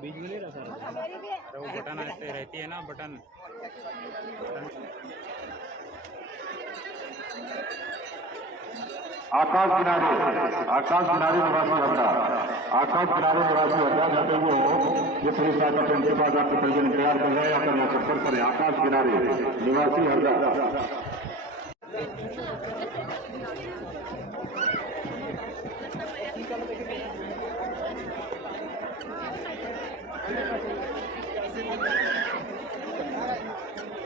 बीच में नहीं रहता वो बटन ऐसे रहती है ना बटन आकाश किनारे निवासी हड्डा जाते वो ये पुलिस शाखा के उनके पास आपके प्रेजेंट तैयार कर रहे हैं अगर यहाँ संपर्क करें आकाश किनारे निवासी हड्डा